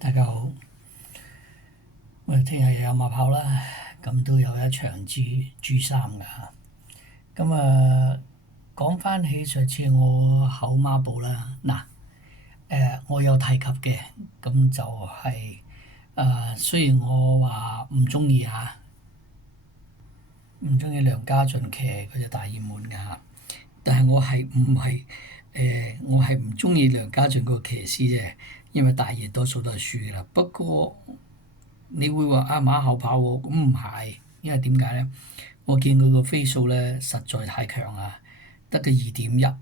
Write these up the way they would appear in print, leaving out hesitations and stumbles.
大家好，聽日又有馬跑啦，咁都有一場 G3噶嚇。咁講翻起上次我考孖寶啦，嗱，我有提及嘅，咁就係、雖然我話唔中意嚇，唔中意梁家俊騎嗰隻大熱門嘅嚇，但係我係唔中意梁家俊個騎師啫，因為大熱多數都係輸噶啦。不過你會話馬後炮喎，咁唔係，因為點解咧？我見佢個飛數咧實在太強啦，得個2.1，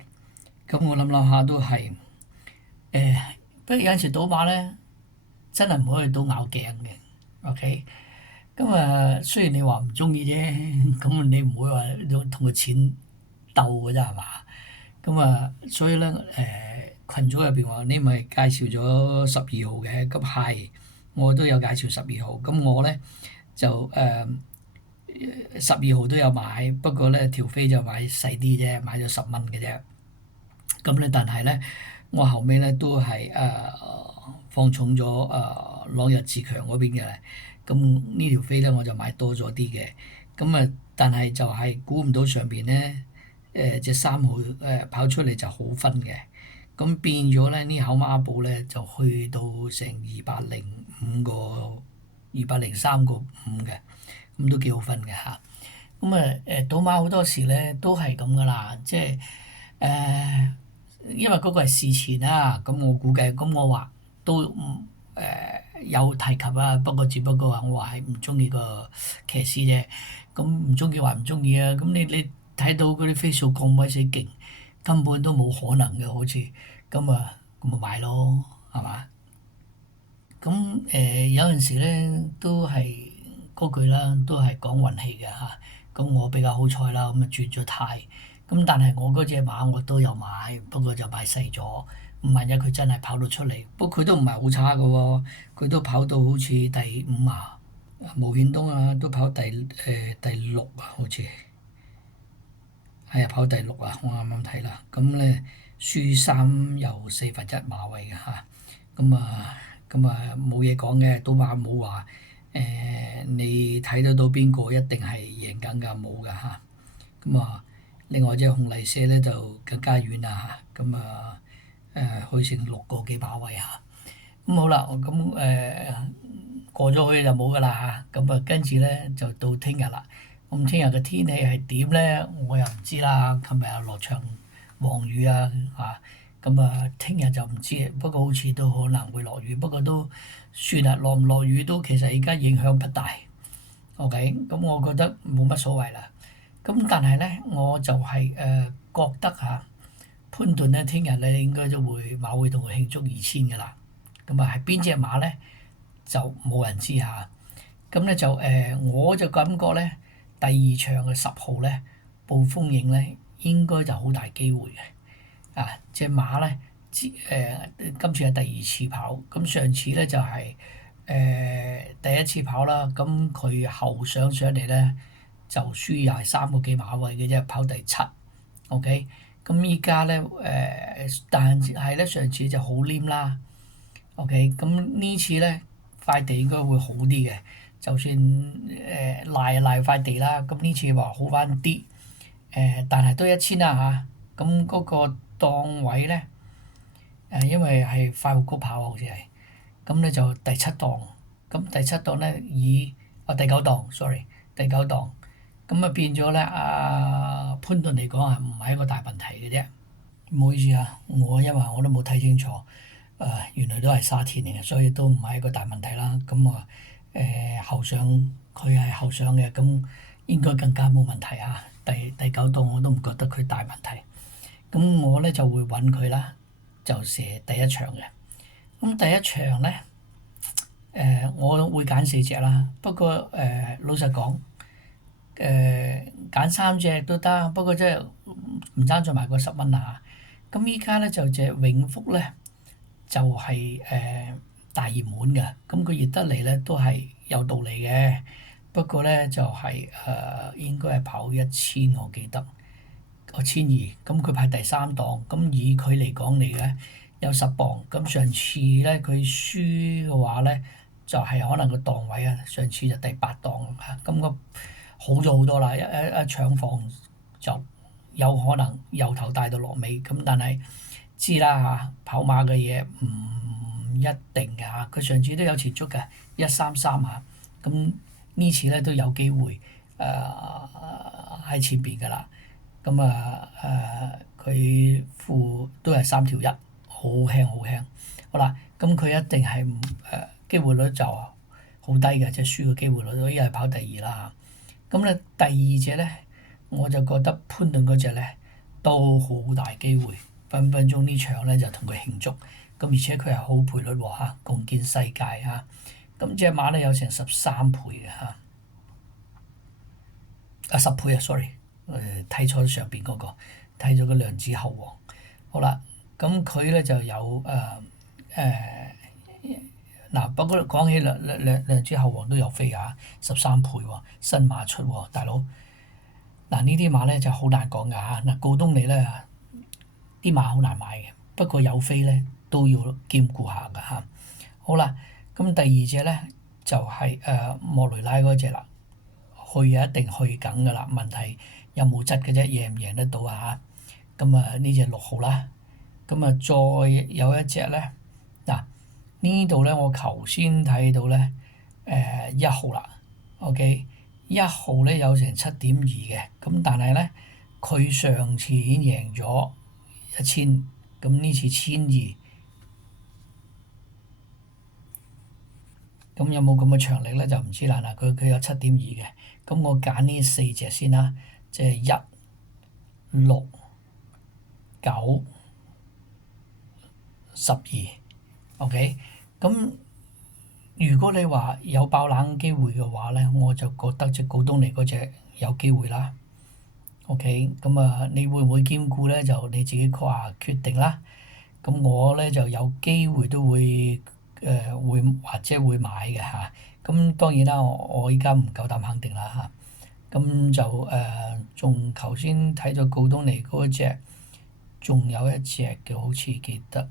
咁我諗下都係不過有陣時賭馬咧真係唔可以賭咬頸嘅，OK？咁雖然你話唔中意啫，咁你唔會話同個錢鬥嘅啫係嘛？咁所以咧群組入邊話你咪介紹咗12號嘅，咁係我都有介紹12號，咁我咧就12號都有買，不過咧條飛就買細啲啫，買咗10蚊嘅啫。咁咧但係咧我後尾咧都係放重咗朗日自強嗰邊嘅，咁呢條飛咧我就買多咗啲嘅。咁但係就係估唔到上邊咧隻3號跑出嚟就好分嘅，咁變咗咧呢口孖寶咧就去到成203個5嘅，咁都幾好分嘅嚇。咁賭馬好多時咧都係咁噶啦，即係因為嗰個係事前啦，咁我估計，咁我話都有提及啊，只不過話我話係唔中意個騎師啫，咁唔中意話唔中意啊，咁你睇到嗰啲飛數咁鬼死勁，根本都冇可能嘅，好似咁咪買咯，係嘛？咁有陣時咧都係嗰句啦，都係講運氣嘅嚇。咁我比較好彩啦，咁轉咗軚。咁但係我嗰隻馬我都有買，不過就買細咗。萬一佢真係跑到出嚟，不過佢都唔係好差嘅喎，佢都跑到好似第5啊，毛顯東啊都跑第6啊，好似係啊，跑第6啊，我啱啱睇啦。咁咧輸3又1/4馬位嘅嚇，咁冇嘢講嘅，都話冇話你睇得到邊個一定係贏緊㗎，冇㗎嚇。另外隻紅泥蛇咧就更加遠啦嚇，去成6個幾馬位嚇。咁好啦，咁過咗去就冇㗎啦嚇。跟住咧就到聽日啦。咁聽日嘅天氣係點咧？我又唔知啦。琴日又落場黃雨啊嚇，聽日就唔知。不過好似都可能會落雨，不過都算啦。落唔落雨都其實而家影響不大。OK，咁我覺得冇乜所謂啦。咁但係咧，我就係覺得嚇潘頓咧，聽日咧應該都會馬會同佢慶祝2000㗎啦。係邊隻馬咧就冇人知嚇。咁咧就我就感覺咧第2場嘅10號咧暴風影咧應該就好大機會嘅。隻馬咧今次係第2次跑，咁上次咧就係第1次跑啦。咁佢後上嚟咧就輸又係3個幾馬位嘅啫，跑第7。OK，咁依家咧但係咧上次就好黏啦。OK，咁呢次咧塊地應該會好啲嘅，就算賴塊地啦，咁呢次話好翻啲。但係都1000啦嚇。咁嗰個檔位咧因為係快活谷跑好似係，咁咧就第7檔。咁第7檔咧第9檔，sorry，第9檔。變咗咧潘頓嚟講唔係一個大問題嘅啫。唔好意思啊，因為我都冇睇清楚，原來都係沙田嚟嘅，所以都唔係一個大問題啦。後上佢係後上嘅，咁應該更加冇問題啊。第9檔我都唔覺得佢大問題。咁我咧就會揾佢啦，就射第1場嘅。咁第1場咧我會揀4隻啦。不過老實講揀3隻都得，不過即係唔爭再買個10蚊啦嚇。咁依家咧就隻永福咧就係大熱門嘅，咁佢熱得嚟咧都係有道理嘅。不過咧就係應該係跑1000，我記得1200，咁佢排第3檔。咁以佢嚟講嚟嘅，有10磅。咁上次咧佢輸嘅話咧，就係可能個檔位啊，上次就第8檔啊，咁個好咗好多啦，一搶房就有可能由頭帶到落尾。咁但係知啦嚇，跑馬嘅嘢唔一定嘅嚇，佢上次都有持足嘅133嚇，咁呢次咧都有機會喺前邊㗎啦。咁佢負都係3條1，好輕好輕。好啦，咁佢一定係機會率就好低嘅，即係輸嘅機會率，因為係跑第二啦。咁咧第二隻咧，我就覺得潘頓嗰隻咧都好大機會，分分鐘呢場咧就同佢慶祝。咁而且佢係好賠率喎嚇，共建世界嚇。咁隻馬咧有成13倍嘅嚇，10倍啊，sorry，睇錯上邊嗰個，睇咗個量子後王。好啦，咁佢咧就有嗱，不過講起量子後王都有飛啊，13倍喎，新馬出喎，大佬。嗱呢啲馬咧就好難講㗎嚇。嗱告東尼咧啲馬好難買嘅，不過有飛咧都要兼顧下㗎嚇。好啦，咁第二隻咧就係莫雷拉嗰隻啦，去啊一定去緊㗎啦，問題有冇質嘅啫，贏唔贏得到啊嚇？咁呢隻6號啦，咁再有一隻咧，嗱呢度咧我頭先睇到咧1號啦 ，OK。1號咧有成7.2嘅，咁但係咧佢上次已經贏咗1000，咁呢次1200，咁有冇咁嘅長力咧就唔知啦。嗱，佢有7.2嘅，咁我揀呢4隻先啦，即係1、6、9、12，OK。咁如果你話有爆冷機會嘅話咧，我就覺得隻告東尼嗰隻有機會啦。OK，咁你會唔會兼顧咧？就你自己話決定啦。咁我咧就有機會都會會或者會買嘅嚇。咁當然啦，我依家唔夠膽肯定啦嚇。咁就仲頭先睇咗告東尼嗰隻，仲有一隻嘅，好似記得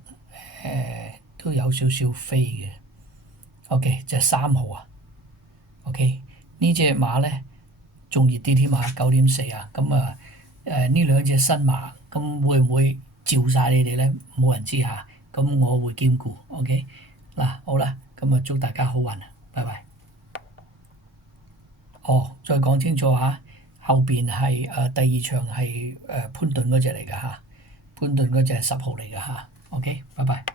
都有少少飛嘅。OK，就係3號啊。OK，呢隻馬咧仲熱啲添啊，9.4啊。咁呢兩隻新馬，咁會唔會照晒你哋咧？冇人知嚇。咁我會兼顧。OK，嗱好啦，咁祝大家好運啊！拜拜。哦，再講清楚嚇，後邊係第二場係潘頓嗰隻嚟㗎嚇，潘頓嗰隻係10號嚟㗎嚇。OK，拜拜。